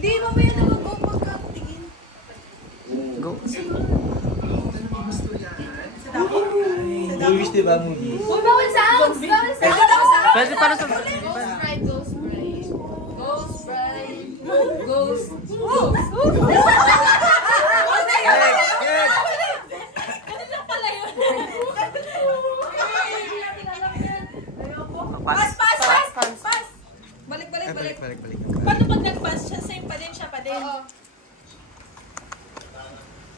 Hindi, mamaya na mag-go pagkatingin. Go. Movies, diba? Movies. Uy, bawal sounds! Bawal sounds! Pwede para sa... Ghost Bride, Ghost Bride. Ghost Bride. Ghost. Ghost. Pass, pass, pass, pass. Balik. Paano pag nag-pass siya? Same pa din siya pa din. Oo.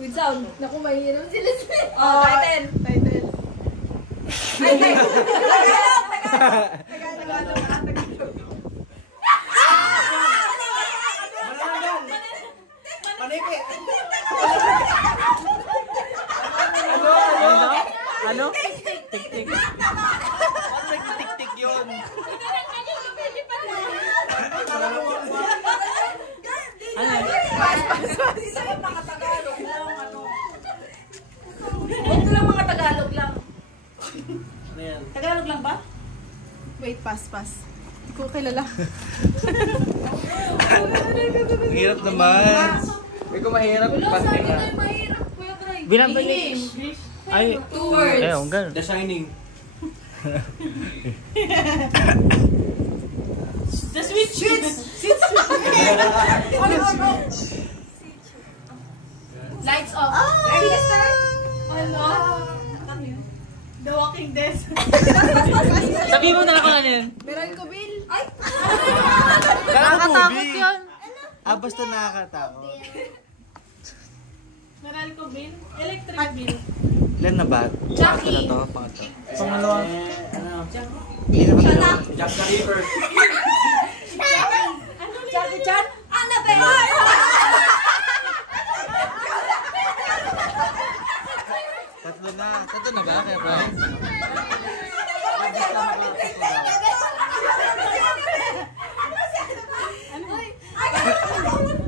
With sound. Naku, mahirap sila sila. Title. Ay, Tagalog. Panipi! Ano? Tik-tik. Tik-tik yun. Ito lang mga Tagalog lang. Ano yan? Tagalog lang ba? Wait, pass. Hindi ko kilala. Ang hirap naman. Hindi ko mahirap. Pass ka na. Mahirap, Kuya Cray. Bilang ba? English. Ay. 2 words. Ayun, ganun. The Shining. The Switch. Lights off. Ano? The Walking Dead. Sabihin mo na lang kung ano yun. Meron ko, Bill. Ay! Nakakatakot yun. Basta nakakatakot. Meralco Bill. Electric Bill. Ilan na ba? Jackie. Pangatlo na to? Pangatlo. Pangalawa. Hindi naman dalawa. Jack the Ripper. Jackie Chan? Annabelle! Tatlo na ba? Kaya ba?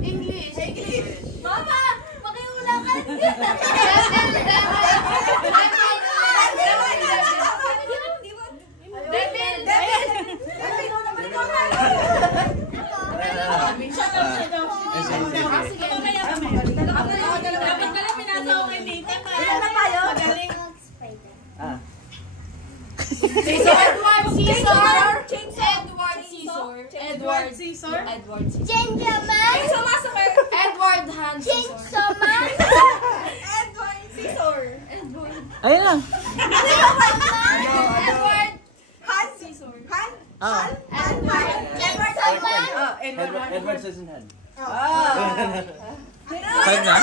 English. Mama! Pakiulakan! Dapat pala pinasa ko kay Nathan. Ilan na tayo? Magaling. Edward Caesar. Edward Caesar. Gentleman. Edward Hans Caesar. Edward Caesar. Ayun lang. Edward. Han Caesar. Han? Ah. Edward Scissorhands. Five na?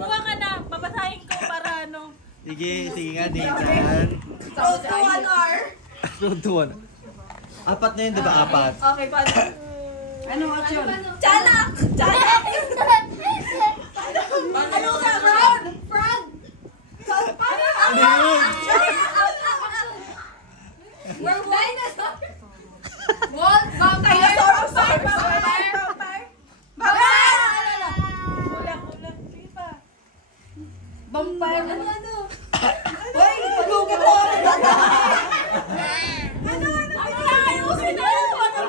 Buka ka na. Babasahin ko para ano. Sige nga, Nathan. Road to 1 hour. Road to 1. Apat na yun, di ba? Apat. Okay, paano? Ano option? Chanak! Chanak! Ano ka? Frog! Frog! Ano yun? Dinosaur. Wolf. Dinosaur! Vampire. Vampire! Kulang. Sige pa. Vampire. Ano? Uy! Paglugat ko! Ano tayo?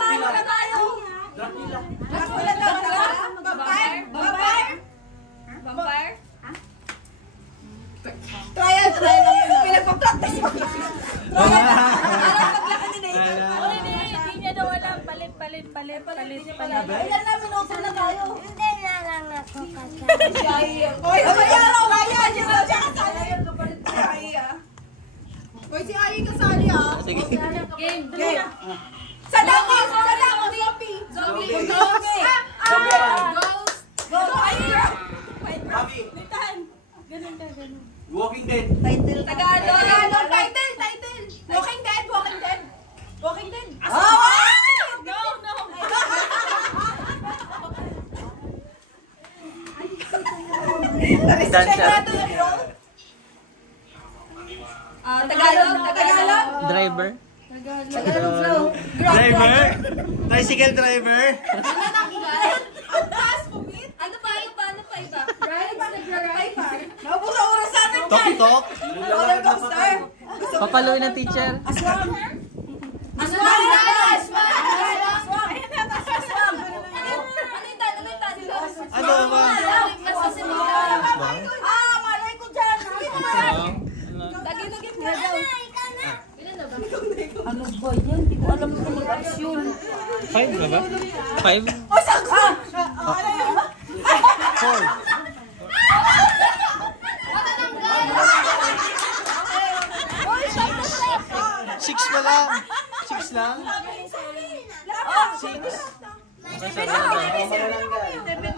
Ano tayo? Dracula daw. Vampire? Vampire. Trial lang yun. Pinagpa-practice mo. Trial. Parang paglakad ni Nathan. Hindi niya daw alam. Palit. Ilan na minuto na tayo? Hindi na lang ako Si Ai. Uy, mamayaraw kaya. Siya kasali. Si Ai ah. Uy, si Ai kasali ah. Sige. Game. Sadako! Zombie! Zombie. Ghost! Ghost! Ay! Mami, Nathan! Walking Dead. Tagalog! Title! Walking Dead! No. Tagalog! Driver. Driver? Tricycle driver? Ang taas mo, Pete! Ano pa iba? Ride? Nagra-ride pa. Naubos ang oras natin dyan! Tok-tok? Roller coaster! Papaluin ng teacher. Aswang! Aswang! Aswang! Ano ba yan? Hindi ko alam kung mag-aksyon. 5 na ba? 5? O, sakto! 6 na lang. 6 lang. 6. Laban!